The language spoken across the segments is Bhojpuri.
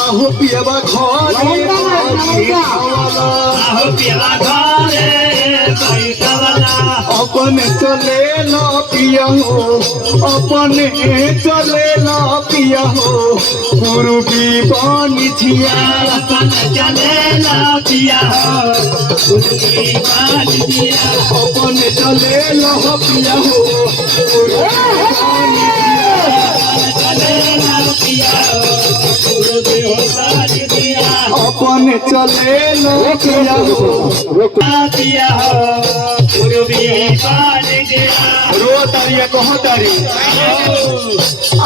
आहो पियबा घरे अपने चले ना पिया हो, अपने चले ना पिया हो, गुरु की बानी छिया चले ना पिया हो, गुरु की बानी छिया अपने चले ना पिया हो, गुरु की बानी अपने चले लो किया हो गुरु भी पाल दिया रो तारिया कहो तारी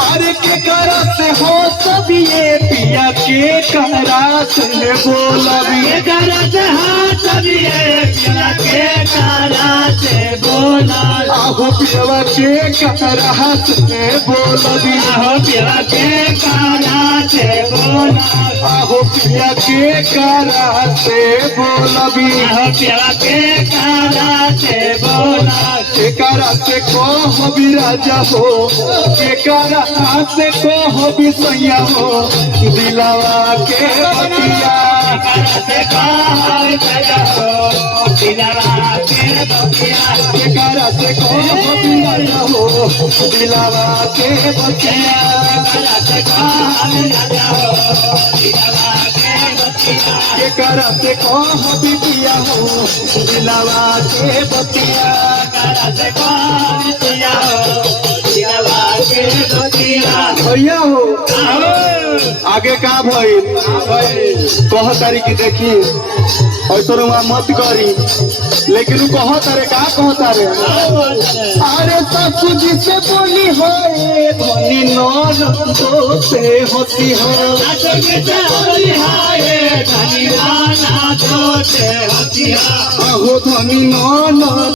अरे के करा से हो सब ये पिया के करा से बोला भी करा से हाथ भी पिया के करा से बोला आहो पिया के करा से बोला भी आहो पिया के करा से बोला आहो पिया के करा से बोला भी आहो पिया के करा से बोला के करा से कहो भी राजा हो के करा से कहो भी सैया हो दिलावा के बतिया से कहो राजा हो दिलावा के बतिया के करा से कहो भी राजा हो दिलावा के बतिया से कहो राजा हो दिलावा के बतिया के करा से कहो भी पिया हो दिलावा के बतिया से कहो पिया हो दिलावा के बतिया भैया हो आगे का भइल कह तारी की देखी ऐसा मत करी लेकिन कह तारे का कह तारे अरे ससुर जी से बोली हो धनी ननदो से होती हो धनी नाना तो से होती है आहो धनी ननद